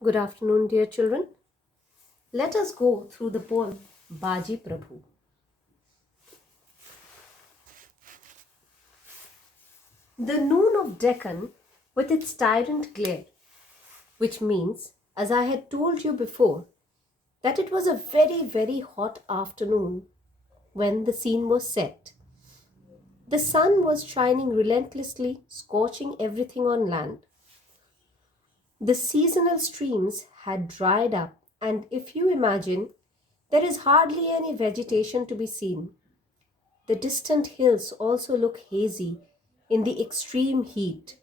Good afternoon, dear children. Let us go through the poem Baji Prabhu. The noon of Deccan with its tyrant glare, which means, as I had told you before, that it was a very, very hot afternoon when the scene was set. The sun was shining relentlessly, scorching everything on land. The seasonal streams had dried up, and if you imagine, there is hardly any vegetation to be seen. The distant hills also look hazy in the extreme heat.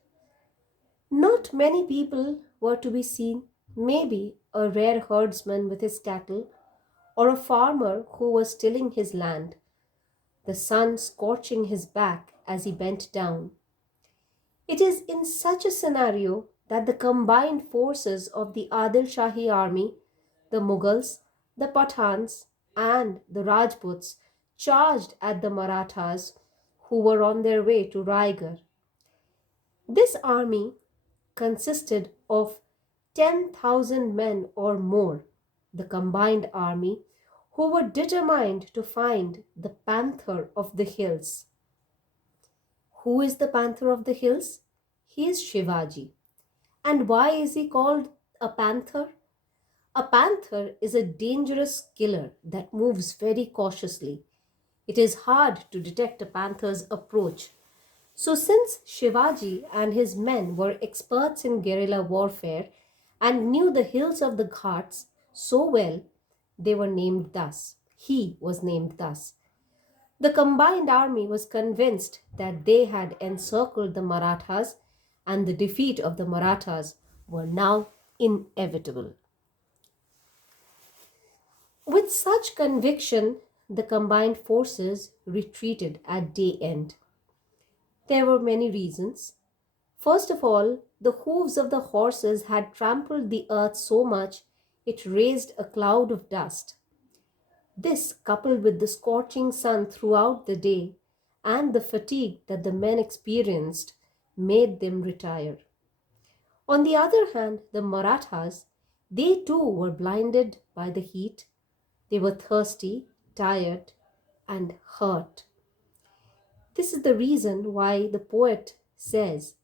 Not many people were to be seen, maybe a rare herdsman with his cattle, or a farmer who was tilling his land, the sun scorching his back as he bent down. It is in such a scenario that the combined forces of the Adil Shahi army, the Mughals, the Pathans, and the Rajputs charged at the Marathas who were on their way to Raigarh. This army consisted of 10,000 men or more, the combined army, who were determined to find the Panther of the Hills. Who is the Panther of the Hills? He is Shivaji. And why is he called a panther? A panther is a dangerous killer that moves very cautiously. It is hard to detect a panther's approach. So, since Shivaji and his men were experts in guerrilla warfare and knew the hills of the Ghats so well, they were named thus. He was named thus. The combined army was convinced that they had encircled the Marathas and the defeat of the Marathas were now inevitable. With such conviction, the combined forces retreated at day end. There were many reasons. First of all, the hooves of the horses had trampled the earth so much it raised a cloud of dust. This, coupled with the scorching sun throughout the day and the fatigue that the men experienced, made them retire. On the other hand, the Marathas, they too were blinded by the heat. They were thirsty, tired, and hurt. This is the reason why the poet says,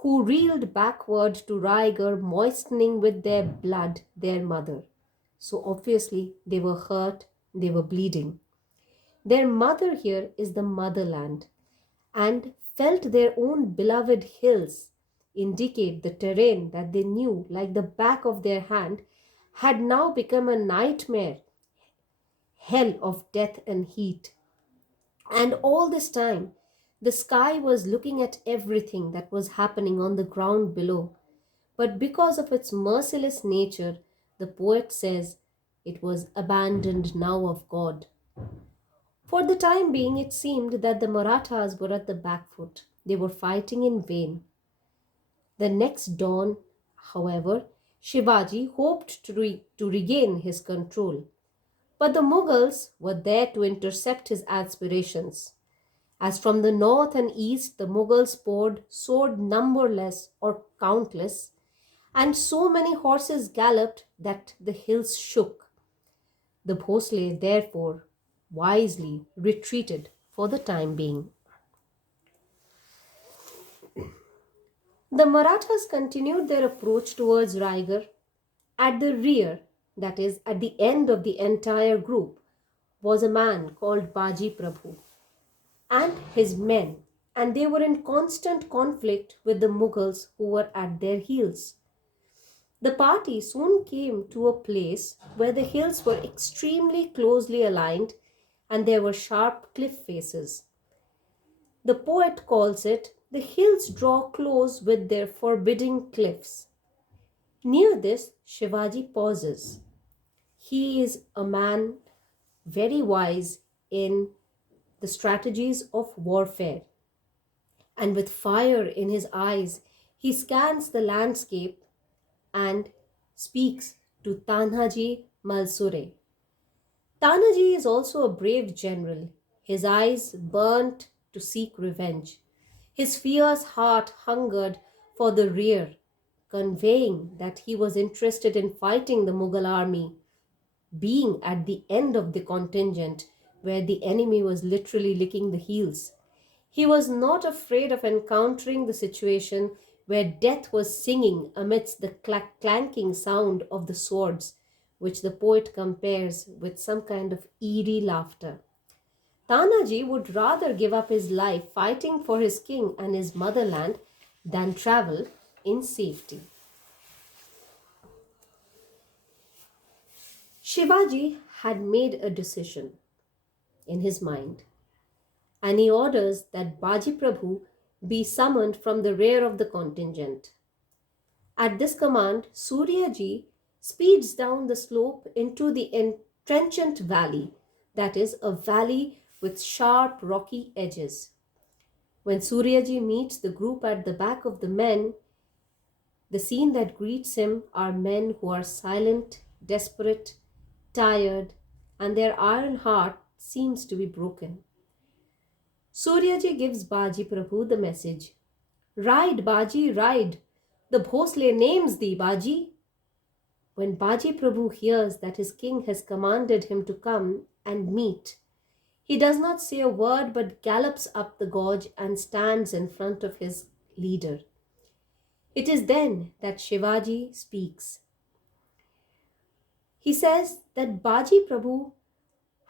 who reeled backward to Raigarh, moistening with their blood their mother. So obviously they were hurt, they were bleeding. Their mother here is the motherland, and felt their own beloved hills indicate the terrain that they knew like the back of their hand had now become a nightmare, hell of death and heat. And all this time, the sky was looking at everything that was happening on the ground below. But because of its merciless nature, the poet says it was abandoned now of God. For the time being, it seemed that the Marathas were at the back foot. They were fighting in vain. The next dawn, however, Shivaji hoped to regain his control. But the Mughals were there to intercept his aspirations. As from the north and east the Mughals poured sword numberless or countless, and so many horses galloped that the hills shook. The Bhosle therefore wisely retreated for the time being. The Marathas continued their approach towards Raigarh. At the rear, that is, at the end of the entire group, was a man called Baji Prabhu and his men, and they were in constant conflict with the Mughals who were at their heels. The party soon came to a place where the hills were extremely closely aligned and there were sharp cliff faces. The poet calls it the hills draw close with their forbidding cliffs. Near this, Shivaji pauses. He is a man very wise in the strategies of warfare, and with fire in his eyes, he scans the landscape and speaks to Tanhaji Malsure. Tanaji is also a brave general. His eyes burnt to seek revenge. His fierce heart hungered for the rear, conveying that he was interested in fighting the Mughal army, being at the end of the contingent where the enemy was literally licking the heels. He was not afraid of encountering the situation where death was singing amidst the clanking sound of the swords, which the poet compares with some kind of eerie laughter. Tanaji would rather give up his life fighting for his king and his motherland than travel in safety. Shivaji had made a decision in his mind, and he orders that Baji Prabhu be summoned from the rear of the contingent. At this command, Suryaji speeds down the slope into the trenchant valley, that is, a valley with sharp rocky edges. When Suryaji meets the group at the back of the men, the scene that greets him are men who are silent, desperate, tired, and their iron heart seems to be broken. Suryaji gives Baji Prabhu the message, "Ride, Baji, ride! The Bhosle names thee, Baji!" When Baji Prabhu hears that his king has commanded him to come and meet, he does not say a word but gallops up the gorge and stands in front of his leader. It is then that Shivaji speaks. He says that Baji Prabhu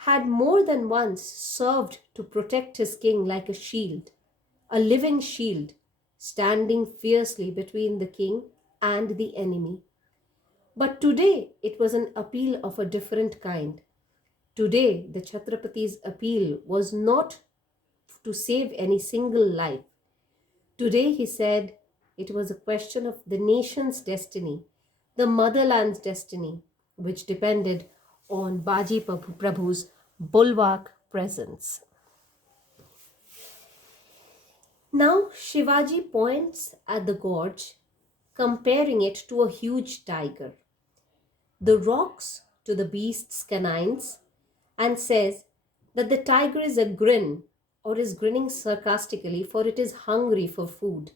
had more than once served to protect his king like a shield, a living shield, standing fiercely between the king and the enemy. But today it was an appeal of a different kind. Today the Chhatrapati's appeal was not to save any single life. Today, he said, it was a question of the nation's destiny, the motherland's destiny, which depended on Baji Prabhu's bulwark presence. Now, Shivaji points at the gorge, comparing it to a huge tiger, the rocks to the beast's canines, and says that the tiger is a grin or is grinning sarcastically, for it is hungry for food.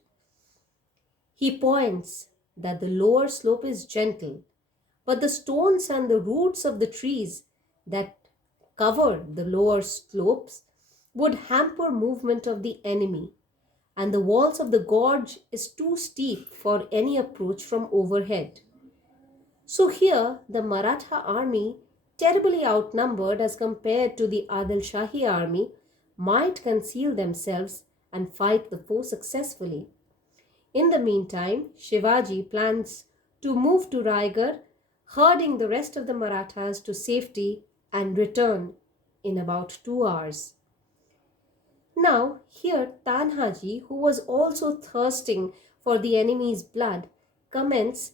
He points that the lower slope is gentle, but the stones and the roots of the trees that cover the lower slopes would hamper movement of the enemy, and the walls of the gorge is too steep for any approach from overhead. So here the Maratha army, terribly outnumbered as compared to the Adil Shahi army, might conceal themselves and fight the foe successfully. In the meantime, Shivaji plans to move to Raigad, herding the rest of the Marathas to safety and return in about 2 hours. Now, here Tanhaji, who was also thirsting for the enemy's blood, comments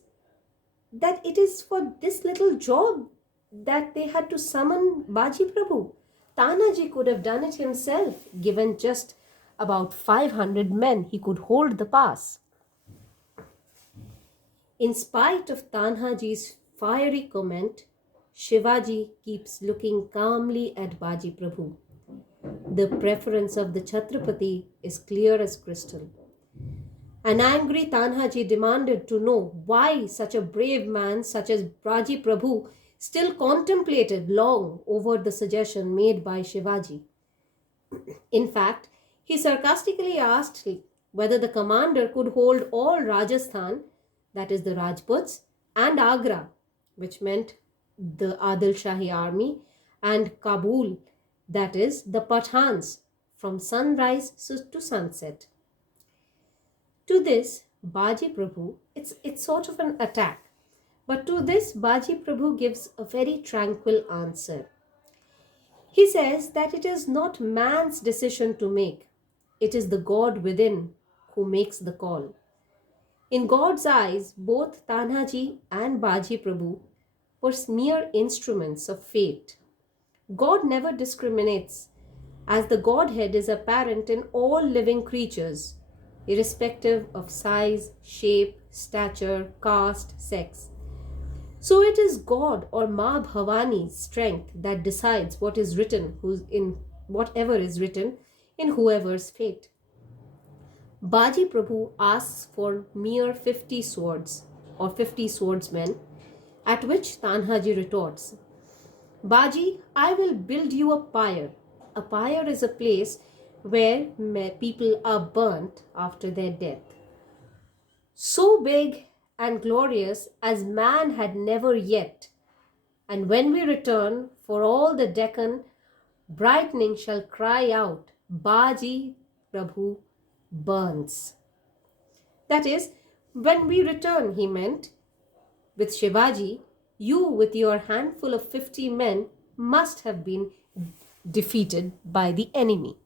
that it is for this little job that they had to summon Baji Prabhu. Tanhaji could have done it himself, given just about 500 men, he could hold the pass. In spite of Tanhaji's fiery comment, Shivaji keeps looking calmly at Baji Prabhu. The preference of the Chhatrapati is clear as crystal. An angry Tanhaji demanded to know why such a brave man such as Baji Prabhu still contemplated long over the suggestion made by Shivaji. In fact, he sarcastically asked whether the commander could hold all Rajasthan, that is the Rajputs, and Agra, which meant the Adil Shahi army, and Kabul, that is the Pathans, from sunrise to sunset. To this, Baji Prabhu, it's sort of an attack, but to this Baji Prabhu gives a very tranquil answer. He says that it is not man's decision to make, it is the God within who makes the call. In God's eyes, both Tanhaji and Baji Prabhu were mere instruments of fate. God never discriminates, as the Godhead is apparent in all living creatures, irrespective of size, shape, stature, caste, sex. So it is God or Ma Bhavani's strength that decides what is written in whatever is written in whoever's fate. Baji Prabhu asks for mere 50 swords, or 50 swordsmen, at which Tanhaji retorts, Baji, I will build you a pyre. A pyre is a place where people are burnt after their death. So big and glorious as man had never yet. And when we return, for all the Deccan brightening shall cry out, Baji, Prabhu, burns. That is, when we return, he meant, with Shivaji, you with your handful of 50 men must have been defeated by the enemy.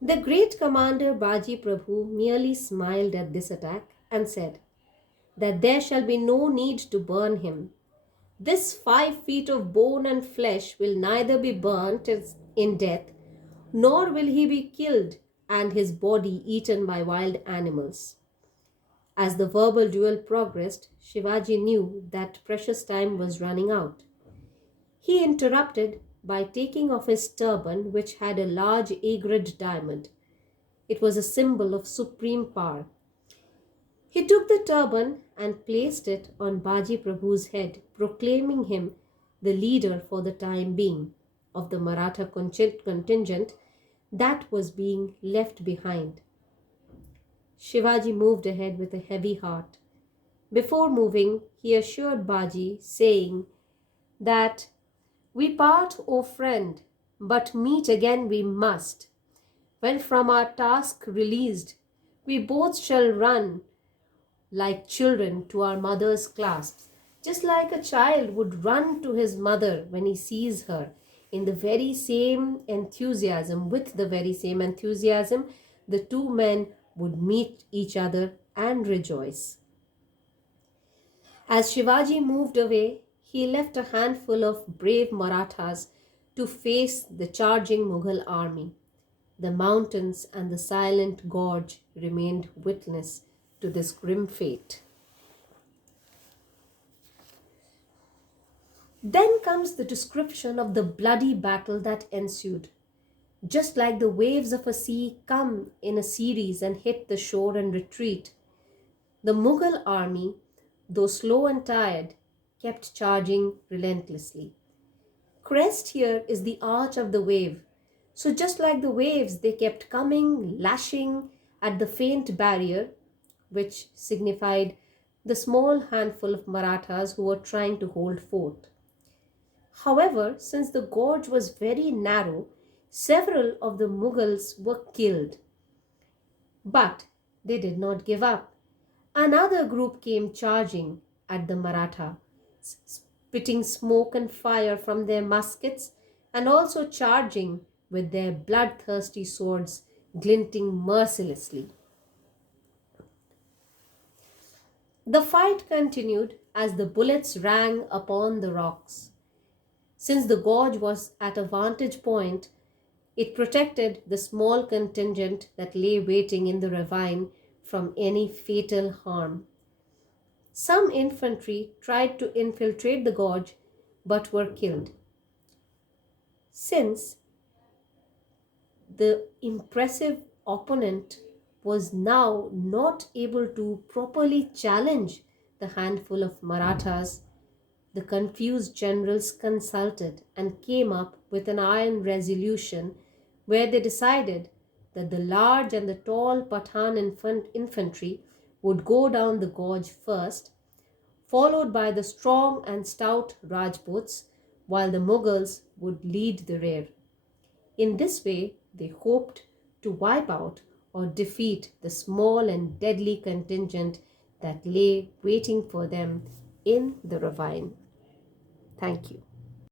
The great commander Baji Prabhu merely smiled at this attack and said that there shall be no need to burn him. This 5 feet of bone and flesh will neither be burnt in death, nor will he be killed and his body eaten by wild animals. As the verbal duel progressed, Shivaji knew that precious time was running out. He interrupted by taking off his turban, which had a large agate diamond. It was a symbol of supreme power. He took the turban and placed it on Baji Prabhu's head, proclaiming him the leader for the time being of the Maratha contingent that was being left behind. Shivaji moved ahead with a heavy heart. Before moving, he assured Baji, saying that we part, O friend, but meet again we must. When from our task released, we both shall run like children to our mother's clasps, just like a child would run to his mother when he sees her. In the very same enthusiasm, with the very same enthusiasm, the two men would meet each other and rejoice. As Shivaji moved away, he left a handful of brave Marathas to face the charging Mughal army. The mountains and the silent gorge remained witness to this grim fate. Then comes the description of the bloody battle that ensued. Just like the waves of a sea come in a series and hit the shore and retreat, the Mughal army, though slow and tired, kept charging relentlessly. Crest here is the arch of the wave. So just like the waves, they kept coming, lashing at the faint barrier, which signified the small handful of Marathas who were trying to hold fort. However, since the gorge was very narrow, several of the Mughals were killed. But they did not give up. Another group came charging at the Maratha, spitting smoke and fire from their muskets and also charging with their bloodthirsty swords glinting mercilessly. The fight continued as the bullets rang upon the rocks. Since the gorge was at a vantage point, it protected the small contingent that lay waiting in the ravine from any fatal harm. Some infantry tried to infiltrate the gorge but were killed. Since the impressive opponent was now not able to properly challenge the handful of Marathas, the confused generals consulted and came up with an iron resolution where they decided that the large and the tall Pathan infantry would go down the gorge first, followed by the strong and stout Rajputs, while the Mughals would lead the rear. In this way, they hoped to wipe out or defeat the small and deadly contingent that lay waiting for them in the ravine. Thank you.